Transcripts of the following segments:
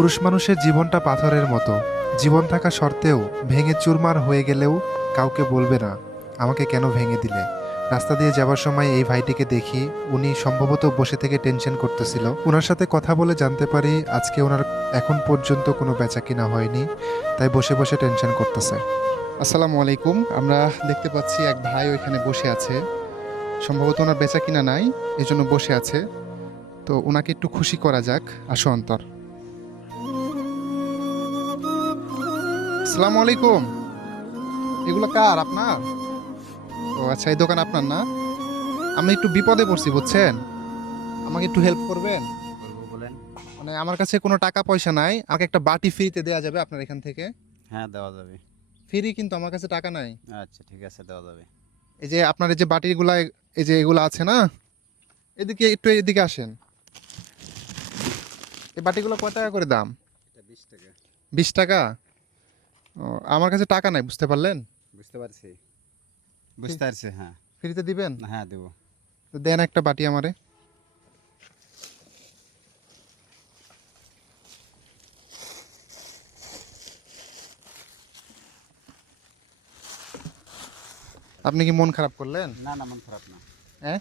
পুরুষ মানুষের জীবনটা পাথরের মতো। জীবন থাকা সত্ত্বেও ভেঙে চুরমার হয়ে গেলেও কাউকে বলবে না, আমাকে কেন ভেঙে দিলে? রাস্তা দিয়ে যাওয়ার সময় এই ভাইটিকে দেখি উনি সম্ভবত বসে থেকে টেনশন করতেছিল। ওনার সাথে কথা বলে জানতে পারি আজকে ওনার এখন পর্যন্ত কোনো বেচা কিনা হয়নি, তাই বসে বসে টেনশন করতেছে। আসসালামু আলাইকুম। আমরা দেখতে পাচ্ছি এক ভাই ওইখানে বসে আছে। সম্ভবত ওনার বেচা কিনা নাই, এজন্য বসে আছে। তো ওনাকে একটু খুশি করা যাক। আসো অন্তর। আসসালামু আলাইকুম এগুলো কার আপনার? ও আচ্ছা এই দোকান আপনার না? আমি একটু বিপদে পড়ছি বুঝছেন? আমাকে একটু হেল্প করবেন? মানে আমার কাছে কোনো টাকা পয়সা নাই আমাকে একটা বাটি ফ্রিতে দেওয়া যাবে আপনার এখান থেকে? হ্যাঁ দেওয়া যাবে। ফ্রি কিন্তু আমার কাছে টাকা নাই। আচ্ছা ঠিক আছে দেওয়া যাবে। এই যে আপনার এই যে বাটিগুলা এই যে এগুলো আছে না? এদিকে একটু এদিকে আসেন। এই বাটিগুলো কত টাকা করে দাম? বিশ টাকা। বিশ টাকা? আমার কাছে টাকা নাই বুঝতে পারলেন? বুঝতে পারছি। বুঝতে পারছি হ্যাঁ। ফ্রিতে দিবেন? হ্যাঁ দেবো। তো দেন একটা বাটি আমারে। আপনি কি মন খারাপ করলেন? না না মন খারাপ না। হ্যাঁ।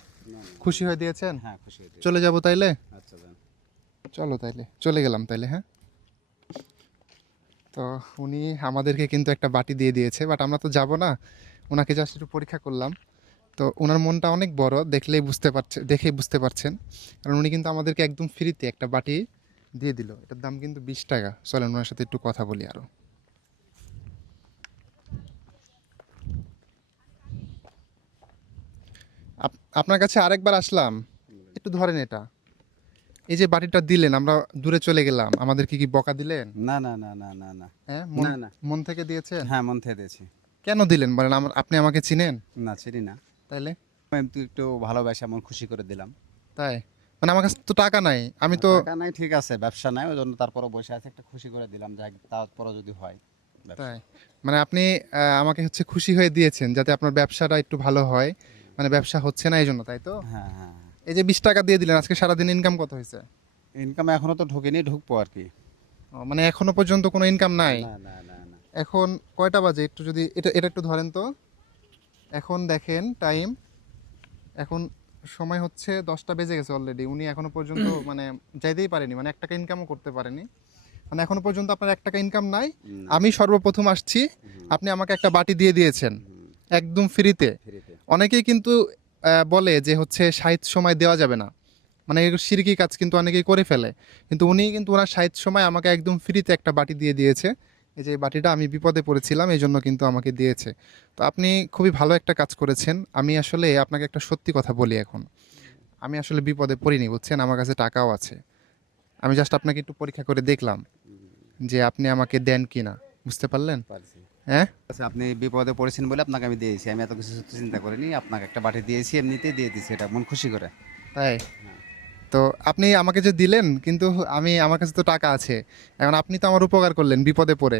খুশি হয়ে দিয়েছেন? হ্যাঁ খুশি চলে যাব তাইলে? আচ্ছা চলো তাইলে চলে গেলাম তাইলে হ্যাঁ? তো উনি আমাদেরকে কিন্তু একটা বাটি দিয়ে দিয়েছে বাট আমরা তো যাব না। ওনাকে জাস্ট একটু পরীক্ষা করলাম। তো ওনার মনটা অনেক বড়, দেখলেই বুঝতে পারছে দেখেই বুঝতে পারছেন। কারণ উনি কিন্তু আমাদেরকে একদম ফ্রিতে একটা বাটি দিয়ে দিল। এটার দাম কিন্তু বিশ টাকা। চলেন ওনার সাথে একটু কথা বলি আরও আপ- আপনার কাছে আরেকবার আসলাম। একটু ধরেন এটা। এই যে বাটিটা দিলেন আমরা দূরে চলে গেলাম আমাদেরকে কি কি বকা দিলেন? না না না না না না। হ্যাঁ মন- না, না। মন থেকে দিয়েছেন? হ্যাঁ মন থেকে দিয়েছি। কেন দিলেন? বলেন আমার আপনি আমাকে চিনেন? না চিনি না। তাইলে? আমি তো একটু ভালোবাসা মন খুশি করে দিলাম। তাই? মানে আমার কাছে তো টাকা নাই। আমি তো টাকা নাই ঠিক আছে ব্যবসা নাই ওই জন্য তারপরে বসে আছে একটা খুশি করে দিলাম যাক তারপরে যদি হয় ব্যবসা। তাই। মানে আপনি আহ, আমাকে হচ্ছে খুশি হয়ে দিয়েছেন যাতে আপনার ব্যবসাটা একটু ভালো হয়। মানে ব্যবসা হচ্ছে না এই জন্য তাই তো? হ্যাঁ হ্যাঁ। এই যে বিশ টাকা দিয়ে দিলেন আজকে সারাদিন ইনকাম কত হয়েছে? ইনকাম এখনও তো ঢোকেনি ঢুকবো আর কি। ও, মানে এখনও পর্যন্ত কোনো ইনকাম নাই? না না না না। এখন কয়টা বাজে? একটু যদি এটা এটা একটু ধরেন তো। এখন দেখেন টাইম এখন সময় হচ্ছে দশটা বেজে গেছে অলরেডি উনি এখনও পর্যন্ত মানে যাইতেই পারেনি মানে এক টাকা ইনকামও করতে পারেনি। মানে এখনও পর্যন্ত আপনার এক টাকা ইনকাম নাই। আমি সর্বপ্রথম আসছি আপনি আমাকে একটা বাটি দিয়ে দিয়েছেন। হুম, একদম ফ্রিতে ফ্রিতে। অনেকেই কিন্তু বলে যে হচ্ছে সাহিত্য সময় দেওয়া যাবে না। মানে সিরকি কাজ কিন্তু অনেকেই করে ফেলে। কিন্তু উনি কিন্তু ওনার সাহিত্য সময় আমাকে একদম ফ্রিতে একটা বাটি দিয়ে দিয়েছে। এই যে বাটিটা আমি বিপদে পড়েছিলাম, এই জন্য কিন্তু আমাকে দিয়েছে। তো আপনি খুবই ভালো একটা কাজ করেছেন। আমি আসলে আপনাকে একটা সত্যি কথা বলি এখন। আমি আসলে বিপদে পড়িনি, বুঝছেন? আমার কাছে টাকাও আছে। আমি জাস্ট আপনাকে একটু পরীক্ষা করে দেখলাম যে আপনি আমাকে দেন কি না বুঝতে পারলেন। হ্যাঁ? আচ্ছা আপনি বিপদে পড়েছেন বলে আপনাকে আমি দিয়েছি। আমি এত কিছু চিন্তা করিনি আপনাকে একটা বাটি দিয়েছি এমনিতেই দিয়ে দিয়েছি এটা মন খুশি করে। তাই? তো আপনি আমাকে যে দিলেন কিন্তু আমি আমার কাছে তো টাকা আছে। এখন আপনি তো আমার উপকার করলেন বিপদে পড়ে।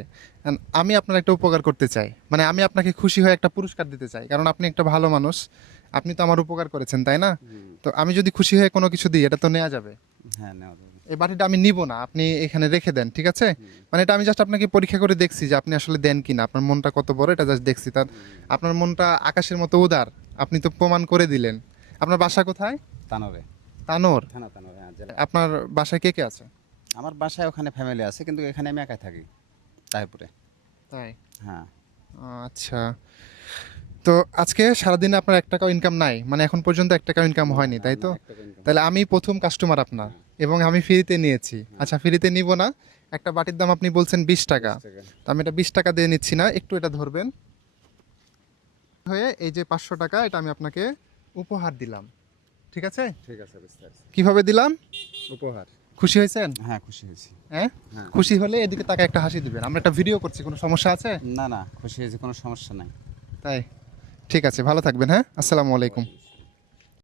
আমি আপনার একটা উপকার করতে চাই। মানে আমি আপনাকে খুশি হয়ে একটা পুরস্কার দিতে চাই কারণ আপনি একটা ভালো মানুষ। আপনি তো আমার উপকার করেছেন তাই না? তো আমি যদি খুশি হয়ে কোনো কিছু দিই এটা তো নেওয়া যাবে। হ্যাঁ নেওয়া যাবে। এই বাটিটা আমি নিব না আপনি এখানে রেখে দেন ঠিক আছে? মানে এটা আমি জাস্ট আপনাকে পরীক্ষা করে দেখছি যে আপনি আসলে দেন কিনা আপনার মনটা কত বড় এটা জাস্ট দেখছি। তার আপনার মনটা আকাশের মতো উদার আপনি তো প্রমাণ করে দিলেন। আপনার বাসা কোথায়? তানরে। তানোর? থানা তানরে হ্যাঁ আপনার বাসায় কে কে আছে? আমার বাসায় ওখানে ফ্যামিলি আছে কিন্তু এখানে আমি একাই থাকি তাইপুরে তাই? হ্যাঁ। আচ্ছা। তো আজকে সারাদিনে আপনার এক টাকাও ইনকাম নাই মানে এখন পর্যন্ত এক টাকাও ইনকাম হয়নি তাই তো? তাহলে আমি প্রথম কাস্টমার আপনার। এবং আমি ফ্রিতে নিয়েছি। আচ্ছা ফ্রিতে নিব না। একটা বাটির দাম আপনি বলছেন বিশ টাকা। তো আমি এটা বিশ টাকা দিয়ে নিচ্ছি না একটু এটা ধরবেন। হয়ে এই যে পাঁচশো টাকা এটা আমি আপনাকে উপহার দিলাম। ঠিক আছে? ঠিক আছে কীভাবে দিলাম? উপহার। খুশি হয়েছেন? হ্যাঁ খুশি হয়েছি। হ্যাঁ? হ্যাঁ। খুশি হলে এদিকে তাকে একটা হাসি দিবেন। আমরা একটা ভিডিও করছি কোনো সমস্যা আছে? না না খুশি হয়েছে কোনো সমস্যা নাই। তাই। ঠিক আছে ভালো থাকবেন হ্যাঁ? আসসালামু আলাইকুম।